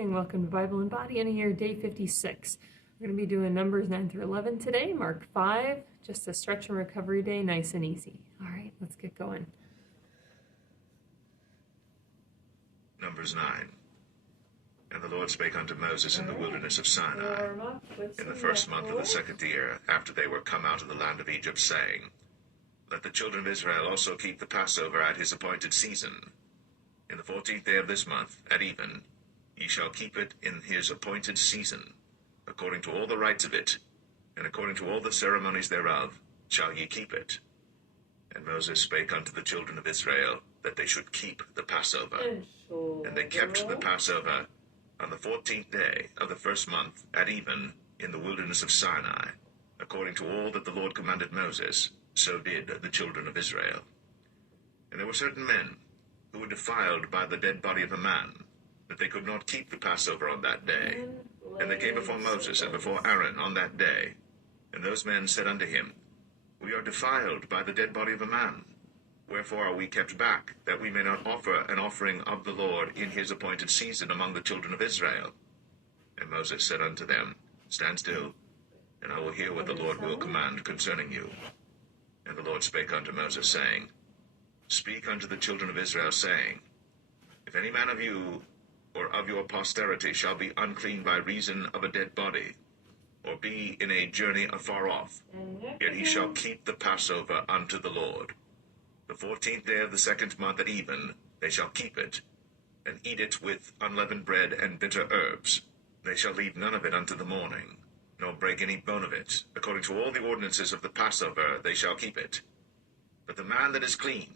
morning. Welcome to Bible and Body in a Year, day 56. We're going to be doing Numbers 9 through 11 today, Mark 5, just a stretch and recovery day, nice and easy. All right, let's get going. Numbers 9. And the Lord spake unto Moses in the wilderness of Sinai, in the first month of the second year, after they were come out of the land of Egypt, saying, Let the children of Israel also keep the Passover at his appointed season. In the 14th day of this month, at even, ye shall keep it in his appointed season, according to all the rites of it, and according to all the ceremonies thereof, shall ye keep it. And Moses spake unto the children of Israel, that they should keep the Passover. And they kept the Passover on the 14th day of the first month, at even, in the wilderness of Sinai, according to all that the Lord commanded Moses, so did the children of Israel. And there were certain men who were defiled by the dead body of a man, that they could not keep the Passover on that day. And they came before Moses and before Aaron on that day. And those men said unto him, We are defiled by the dead body of a man. Wherefore are we kept back, that we may not offer an offering of the Lord in his appointed season among the children of Israel? And Moses said unto them, Stand still, and I will hear what the Lord will command concerning you. And the Lord spake unto Moses, saying, Speak unto the children of Israel, saying, If any man of you or of your posterity shall be unclean by reason of a dead body, or be in a journey afar off, yet he shall keep the Passover unto the Lord. The 14th day of the second month at even, they shall keep it, and eat it with unleavened bread and bitter herbs. They shall leave none of it unto the morning, nor break any bone of it. According to all the ordinances of the Passover they shall keep it. But the man that is clean,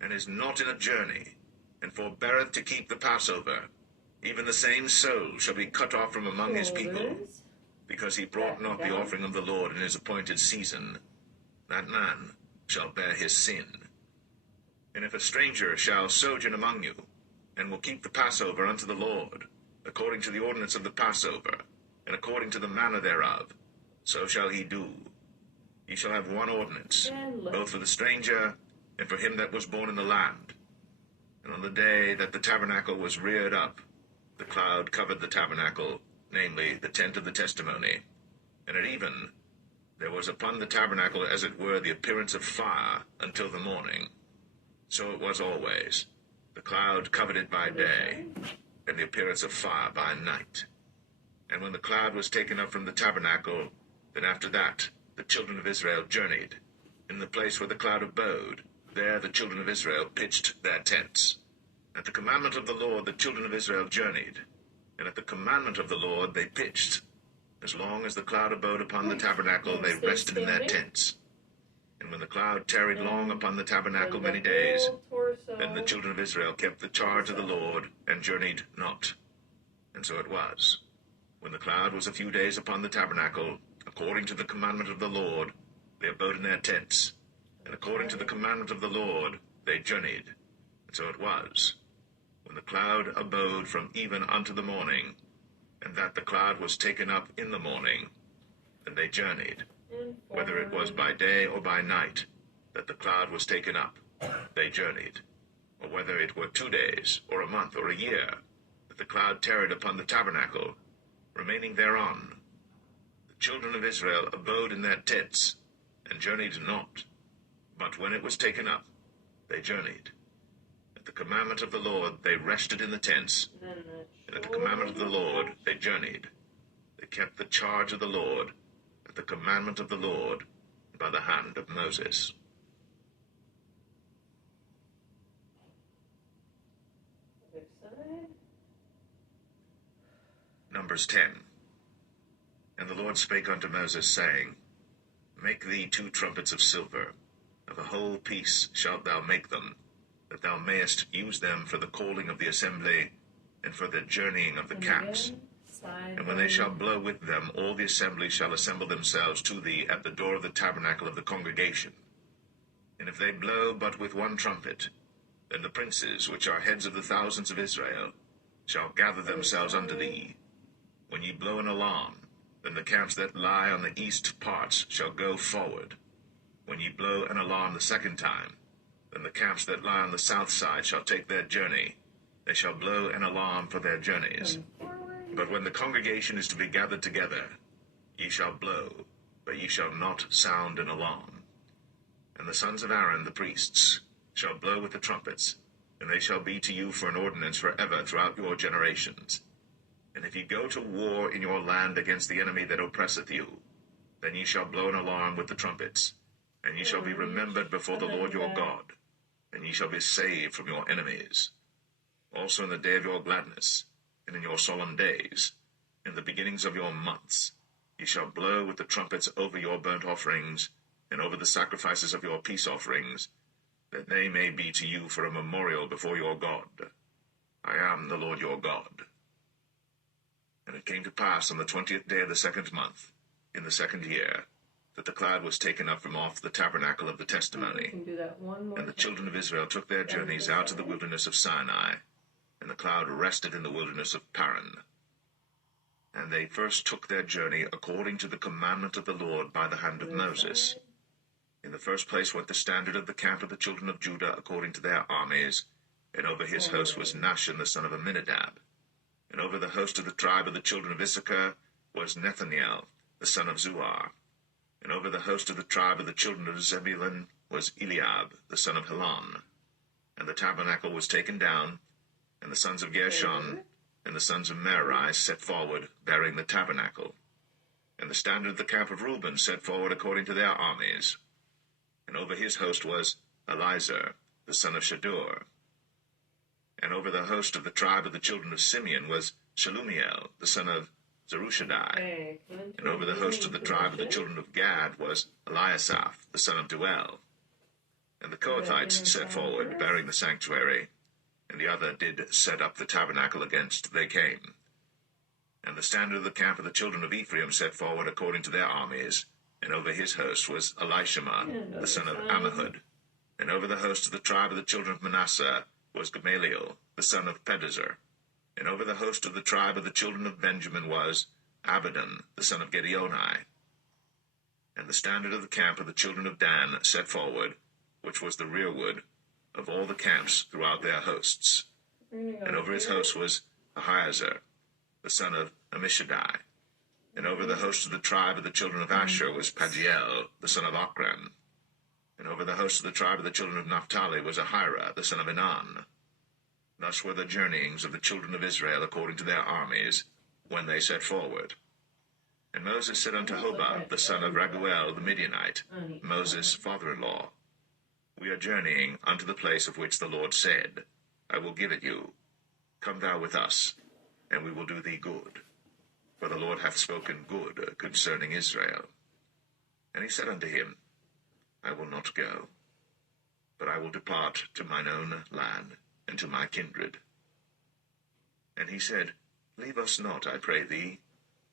and is not in a journey, and forbeareth to keep the Passover, even the same soul shall be cut off from among his people, because he brought not the offering of the Lord in his appointed season. That man shall bear his sin. And if a stranger shall sojourn among you, and will keep the Passover unto the Lord, according to the ordinance of the Passover, and according to the manner thereof, so shall he do. Ye shall have one ordinance, both for the stranger and for him that was born in the land. And on the day that the tabernacle was reared up, the cloud covered the tabernacle, namely the tent of the testimony. And at even, there was upon the tabernacle as it were the appearance of fire until the morning. So it was always. The cloud covered it by day, and the appearance of fire by night. And when the cloud was taken up from the tabernacle, then after that the children of Israel journeyed. In the place where the cloud abode, there the children of Israel pitched their tents. At the commandment of the Lord the children of Israel journeyed, and at the commandment of the Lord they pitched. As long as the cloud abode upon the tabernacle, they rested in their tents. And when the cloud tarried long upon the tabernacle many days, then the children of Israel kept the charge of the Lord, and journeyed not. And so it was, when the cloud was a few days upon the tabernacle, according to the commandment of the Lord, they abode in their tents. And according to the commandment of the Lord, they journeyed. And so it was, when the cloud abode from even unto the morning, and that the cloud was taken up in the morning, then they journeyed. Whether it was by day or by night that the cloud was taken up, they journeyed. Or whether it were 2 days, or a month, or a year, that the cloud tarried upon the tabernacle, remaining thereon, the children of Israel abode in their tents, and journeyed not. But when it was taken up, they journeyed. At the commandment of the Lord they rested in the tents, and at the commandment of the Lord they journeyed. They kept the charge of the Lord, at the commandment of the Lord, by the hand of Moses. Numbers 10. And the Lord spake unto Moses, saying, Make thee 2 trumpets of silver. Of a whole piece shalt thou make them, that thou mayest use them for the calling of the assembly, and for the journeying of the camps. And when they shall blow with them, all the assembly shall assemble themselves to thee at the door of the tabernacle of the congregation. And if they blow but with 1 trumpet, then the princes, which are heads of the thousands of Israel, shall gather themselves unto thee. When ye blow an alarm, then the camps that lie on the east parts shall go forward. When ye blow an alarm the second time, then the camps that lie on the south side shall take their journey. They shall blow an alarm for their journeys. But when the congregation is to be gathered together, ye shall blow, but ye shall not sound an alarm. And the sons of Aaron the priests shall blow with the trumpets, and they shall be to you for an ordinance forever throughout your generations. And if ye go to war in your land against the enemy that oppresseth you, then ye shall blow an alarm with the trumpets, and ye shall be remembered before the Lord your God, and ye shall be saved from your enemies. Also in the day of your gladness, and in your solemn days, in the beginnings of your months, ye shall blow with the trumpets over your burnt offerings, and over the sacrifices of your peace offerings, that they may be to you for a memorial before your God. I am the Lord your God. And it came to pass on the 20th day of the 2nd month, in the 2nd year, that the cloud was taken up from off the tabernacle of the testimony. And the children of Israel took their journeys out to the wilderness of Sinai, and the cloud rested in the wilderness of Paran. And they first took their journey according to the commandment of the Lord by the hand of Moses. In the first place went the standard of the camp of the children of Judah according to their armies, and over his host was Nahshon the son of Amminadab. And over the host of the tribe of the children of Issachar was Nethaniel the son of Zuar. And over the host of the tribe of the children of Zebulun was Eliab the son of Helon. And the tabernacle was taken down, and the sons of Gershon and the sons of Merari set forward, bearing the tabernacle. And the standard of the camp of Reuben set forward according to their armies. And over his host was Elizur the son of Shadur. And over the host of the tribe of the children of Simeon was Shelumiel the son of Zerushadai. And over the host of the tribe of the children of Gad was Eliasaph the son of Duel. And the Kohathites set forward, bearing the sanctuary, and the other did set up the tabernacle against they came. And the standard of the camp of the children of Ephraim set forward according to their armies, and over his host was Elishama the son of Ammihud. And over the host of the tribe of the children of Manasseh was Gamaliel the son of Pedazur. And over the host of the tribe of the children of Benjamin was Abidan the son of Gideoni. And the standard of the camp of the children of Dan set forward, which was the rearward of all the camps throughout their hosts. And over his host was Ahiezer the son of Ammishaddai. And over the host of the tribe of the children of Asher was Pagiel the son of Ochran. And over the host of the tribe of the children of Naphtali was Ahira the son of Enan. Thus were the journeyings of the children of Israel according to their armies, when they set forward. And Moses said unto Hobab the son of Raguel the Midianite, Moses' father-in-law, We are journeying unto the place of which the Lord said, I will give it you. Come thou with us, and we will do thee good. For the Lord hath spoken good concerning Israel. And he said unto him, I will not go, but I will depart to mine own land, and to my kindred. And he said, Leave us not, I pray thee,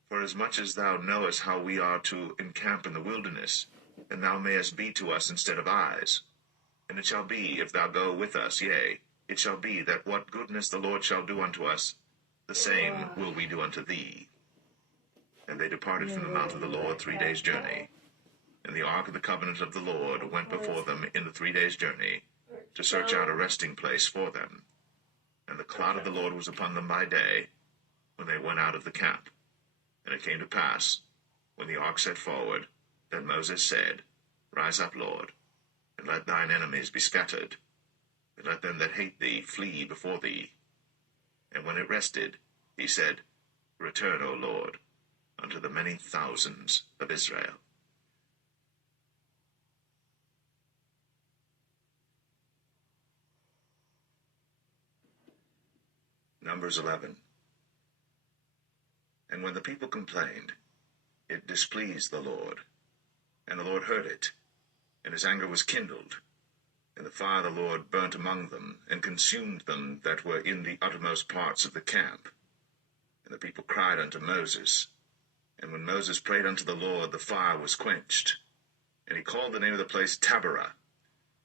for as much as thou knowest how we are to encamp in the wilderness, and thou mayest be to us instead of eyes. And it shall be, if thou go with us, yea, it shall be that what goodness the Lord shall do unto us, the same will we do unto thee. And they departed from the mount of the Lord 3 days' journey. And the ark of the covenant of the Lord went before them in the 3 days' journey, to search out a resting place for them. And the cloud of the Lord was upon them by day, when they went out of the camp. And it came to pass, when the ark set forward, that Moses said, Rise up, Lord, and let thine enemies be scattered, and let them that hate thee flee before thee. And when it rested, he said, Return, O Lord, unto the many thousands of Israel. Numbers 11. And when the people complained, it displeased the Lord. And the Lord heard it, and his anger was kindled. And the fire of the Lord burnt among them, and consumed them that were in the uttermost parts of the camp. And the people cried unto Moses. And when Moses prayed unto the Lord, the fire was quenched. And he called the name of the place Taberah,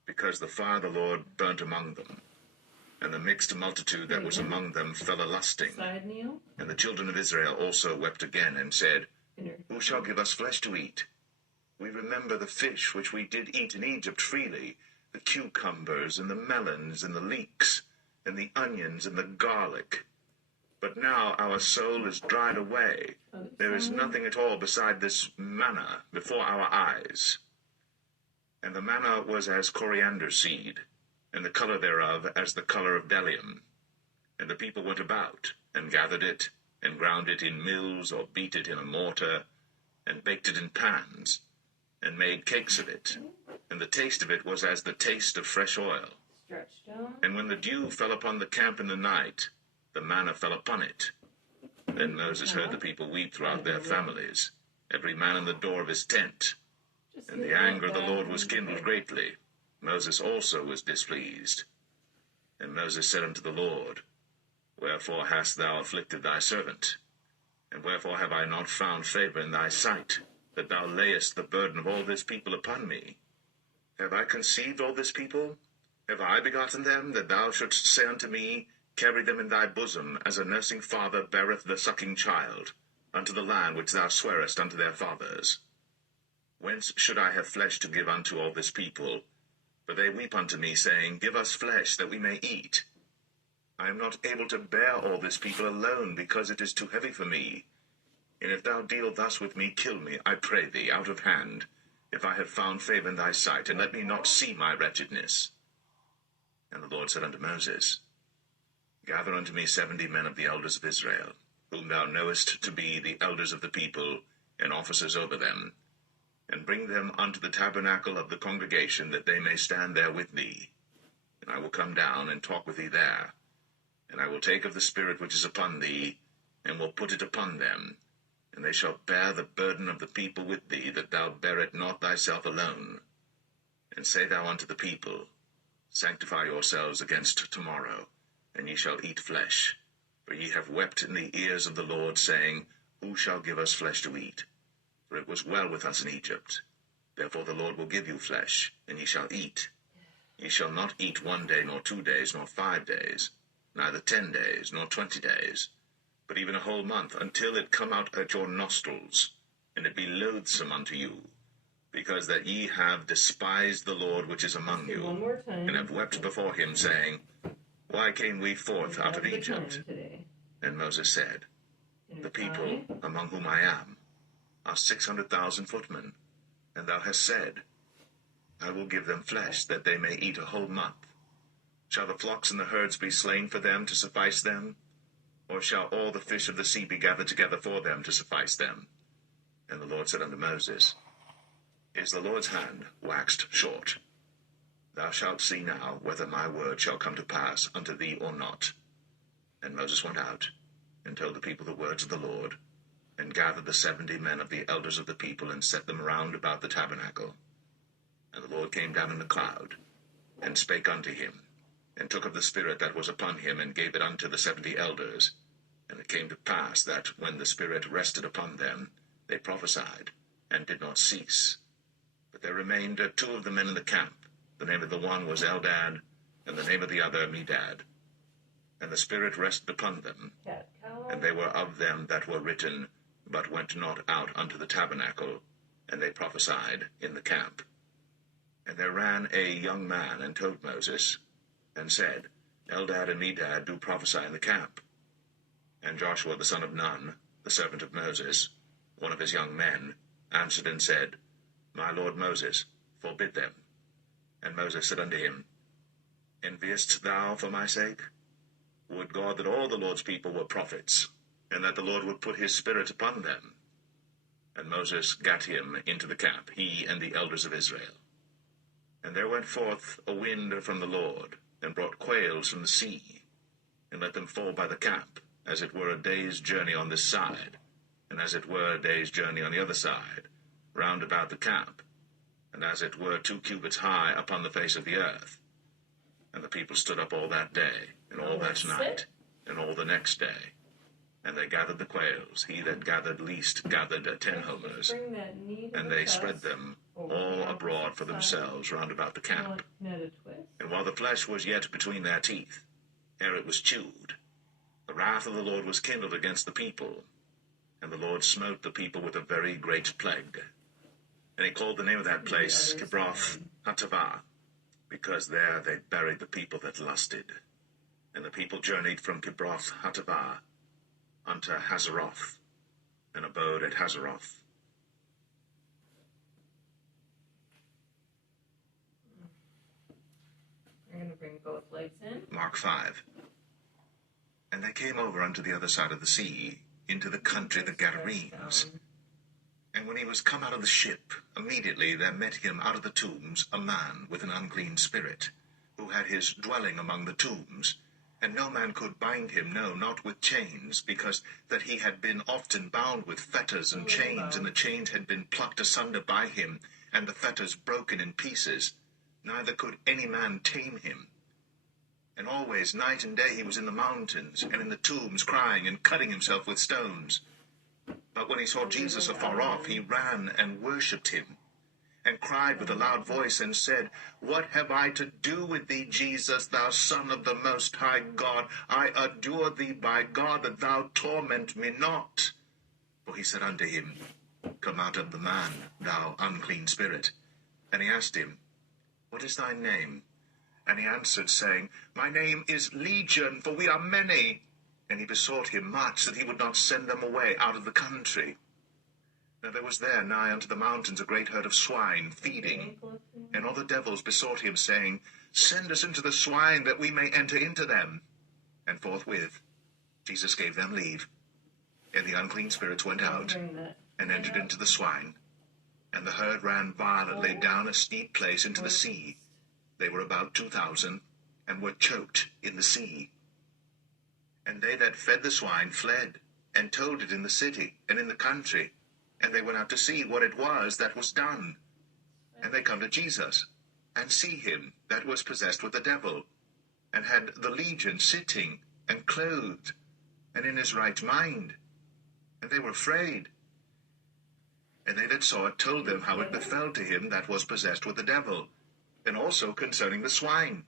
because the fire of the Lord burnt among them. And the mixed multitude that was among them fell a-lusting. And the children of Israel also wept again, and said, Who shall give us flesh to eat? We remember the fish which we did eat in Egypt freely, the cucumbers, and the melons, and the leeks, and the onions, and the garlic. But now our soul is dried away. There is nothing at all beside this manna before our eyes. And the manna was as coriander seed, and the color thereof as the color of bdellium. And the people went about, and gathered it, and ground it in mills, or beat it in a mortar, and baked it in pans, and made cakes of it. And the taste of it was as the taste of fresh oil. And when the dew fell upon the camp in the night, the manna fell upon it. Then Moses heard the people weep throughout their families, every man in the door of his tent. And the anger of the Lord was kindled greatly. Moses also was displeased. And Moses said unto the Lord, Wherefore hast thou afflicted thy servant? And wherefore have I not found favor in thy sight, that thou layest the burden of all this people upon me? Have I conceived all this people? Have I begotten them, that thou shouldst say unto me, Carry them in thy bosom, as a nursing father beareth the sucking child, unto the land which thou swarest unto their fathers? Whence should I have flesh to give unto all this people? For they weep unto me, saying, Give us flesh, that we may eat. I am not able to bear all this people alone, because it is too heavy for me. And if thou deal thus with me, kill me, I pray thee, out of hand, if I have found favor in thy sight, and let me not see my wretchedness. And the Lord said unto Moses, Gather unto me 70 men of the elders of Israel, whom thou knowest to be the elders of the people, and officers over them, and bring them unto the tabernacle of the congregation, that they may stand there with thee. And I will come down and talk with thee there. And I will take of the Spirit which is upon thee, and will put it upon them. And they shall bear the burden of the people with thee, that thou bear it not thyself alone. And say thou unto the people, Sanctify yourselves against tomorrow, and ye shall eat flesh. For ye have wept in the ears of the Lord, saying, Who shall give us flesh to eat? For it was well with us in Egypt. Therefore the Lord will give you flesh, and ye shall eat. Ye shall not eat 1 day, nor 2 days, nor 5 days, neither 10 days, nor 20 days, but even a whole month, until it come out at your nostrils, and it be loathsome unto you, because that ye have despised the Lord which is among you, and have wept before him, saying, Why came we forth out of Egypt? And Moses said, The people among whom I am are 600,000 footmen, and thou hast said, I will give them flesh, that they may eat a whole month. Shall the flocks and the herds be slain for them to suffice them? Or shall all the fish of the sea be gathered together for them to suffice them? And the Lord said unto Moses, Is the Lord's hand waxed short? Thou shalt see now whether my word shall come to pass unto thee or not. And Moses went out, and told the people the words of the Lord, and gathered the 70 men of the elders of the people, and set them round about the tabernacle. And the Lord came down in the cloud, and spake unto him, and took of the Spirit that was upon him, and gave it unto the 70 elders. And it came to pass that, when the Spirit rested upon them, they prophesied, and did not cease. But there remained 2 of the men in the camp. The name of the one was Eldad, and the name of the other Medad. And the Spirit rested upon them, and they were of them that were written, but went not out unto the tabernacle, and they prophesied in the camp. And there ran a young man, and told Moses, and said, Eldad and Medad do prophesy in the camp. And Joshua the son of Nun, the servant of Moses, one of his young men, answered and said, My lord Moses, forbid them. And Moses said unto him, Enviest thou for my sake? Would God that all the Lord's people were prophets, and that the Lord would put his Spirit upon them. And Moses gat him into the camp, he and the elders of Israel. And there went forth a wind from the Lord, and brought quails from the sea, and let them fall by the camp, as it were a day's journey on this side, and as it were a day's journey on the other side, round about the camp, and as it were 2 cubits high upon the face of the earth. And the people stood up all that day, and all that night, and all the next day. And they gathered the quails. He that gathered least gathered 10 homers, and they spread them all abroad for themselves round about the camp. And while the flesh was yet between their teeth, ere it was chewed, the wrath of the Lord was kindled against the people, and the Lord smote the people with a very great plague. And he called the name of that place Kibroth Hattaavah, because there they buried the people that lusted. And the people journeyed from Kibroth Hattaavah unto Hazeroth, and abode at Hazeroth. I'm going to bring both legs in. Mark 5. And they came over unto the other side of the sea, into the country of the Gadarenes. And when he was come out of the ship, immediately there met him out of the tombs a man with an unclean spirit, who had his dwelling among the tombs. And no man could bind him, no, not with chains, because that he had been often bound with fetters and chains, and the chains had been plucked asunder by him, and the fetters broken in pieces. Neither could any man tame him. And always, night and day, he was in the mountains, and in the tombs, crying and cutting himself with stones. But when he saw Jesus afar off, he ran and worshipped him, and cried with a loud voice, and said, What have I to do with thee, Jesus, thou Son of the Most High God? I adjure thee by God that thou torment me not. For he said unto him, Come out of the man, thou unclean spirit. And he asked him, What is thy name? And he answered, saying, My name is Legion, for we are many. And he besought him much that he would not send them away out of the country. Now there was there nigh unto the mountains a great herd of swine feeding. And all the devils besought him, saying, Send us into the swine, that we may enter into them. And forthwith Jesus gave them leave. And the unclean spirits went out, and entered into the swine. And the herd ran violently down a steep place into the sea. They were about 2,000, and were choked in the sea. And they that fed the swine fled, and told it in the city and in the country. And they went out to see what it was that was done. And they come to Jesus, and see him that was possessed with the devil, and had the legion sitting, and clothed, and in his right mind. And they were afraid. And they that saw it told them how it befell to him that was possessed with the devil, and also concerning the swine.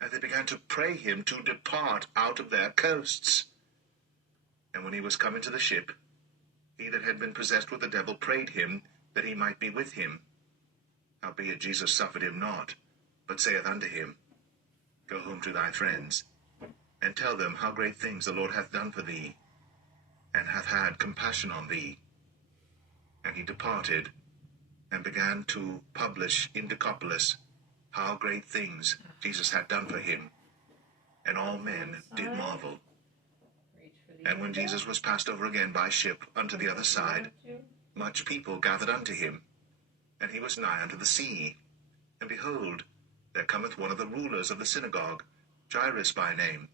And they began to pray him to depart out of their coasts. And when he was come into the ship, he that had been possessed with the devil prayed him that he might be with him. Howbeit Jesus suffered him not, but saith unto him, Go home to thy friends, and tell them how great things the Lord hath done for thee, and hath had compassion on thee. And he departed, and began to publish in Decapolis how great things Jesus had done for him. And all men did marvel. And when Jesus was passed over again by ship unto the other side, much people gathered unto him. And he was nigh unto the sea. And behold, there cometh one of the rulers of the synagogue, Jairus by name.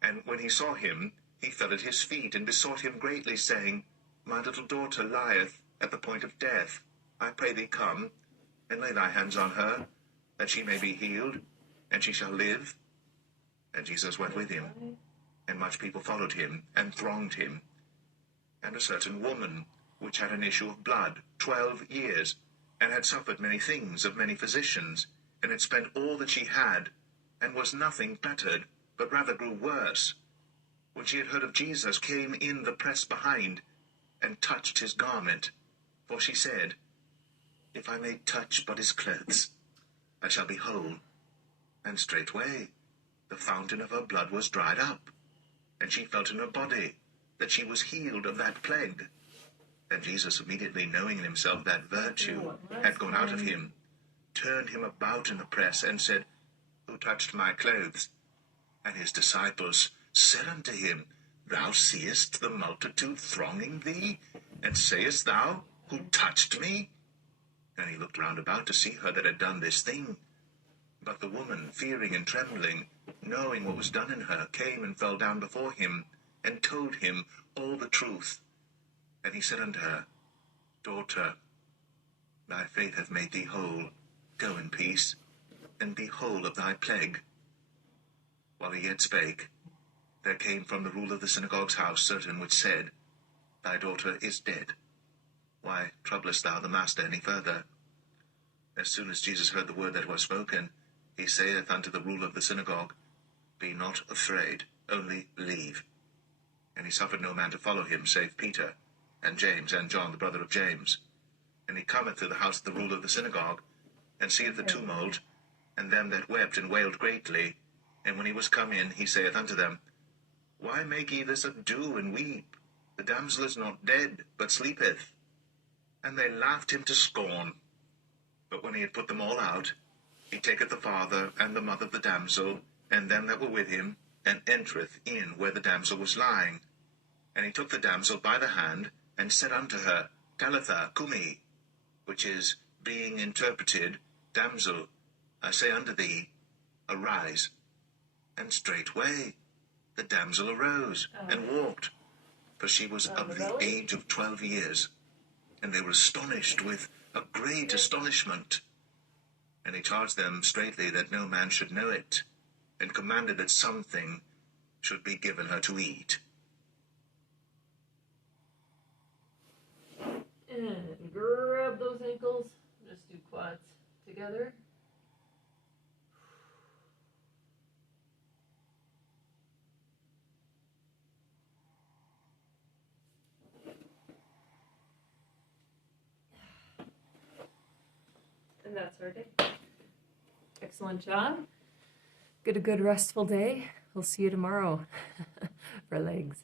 And when he saw him, he fell at his feet, and besought him greatly, saying, My little daughter lieth at the point of death. I pray thee come, and lay thy hands on her, that she may be healed, and she shall live. And Jesus went with him, and much people followed him, and thronged him. And a certain woman, which had an issue of blood 12 years, and had suffered many things of many physicians, and had spent all that she had, and was nothing bettered, but rather grew worse, when she had heard of Jesus, came in the press behind, and touched his garment. For she said, If I may touch but his clothes, I shall be whole. And straightway the fountain of her blood was dried up, and she felt in her body that she was healed of that plague. And Jesus, immediately knowing in himself that virtue had gone out of him, turned him about in the press, and said, Who touched my clothes? And his disciples said unto him, Thou seest the multitude thronging thee, and sayest thou, Who touched me? And he looked round about to see her that had done this thing. But the woman, fearing and trembling, knowing what was done in her, came and fell down before him, and told him all the truth. And he said unto her, Daughter, thy faith hath made thee whole. Go in peace, and be whole of thy plague. While he yet spake, there came from the ruler of the synagogue's house certain which said, Thy daughter is dead. Why troublest thou the master any further? As soon as Jesus heard the word that was spoken, he saith unto the ruler of the synagogue, Be not afraid, only believe. And he suffered no man to follow him, save Peter, and James, and John, the brother of James. And he cometh to the house of the ruler of the synagogue, and seeth the tumult, and them that wept and wailed greatly. And when he was come in, he saith unto them, Why make ye this ado and weep? The damsel is not dead, but sleepeth. And they laughed him to scorn. But when he had put them all out, he taketh the father and the mother of the damsel, and them that were with him, and entereth in where the damsel was lying. And he took the damsel by the hand, and said unto her, Talitha cumi, which is, being interpreted, Damsel, I say unto thee, arise. And straightway the damsel arose, and walked, for she was of the age of 12 years. And they were astonished with a great astonishment. And he charged them straitly that no man should know it, and commanded that something should be given her to eat. And grab those ankles. Just do quads together. And that's our day. Excellent job. Get a good restful day. We'll see you tomorrow for legs.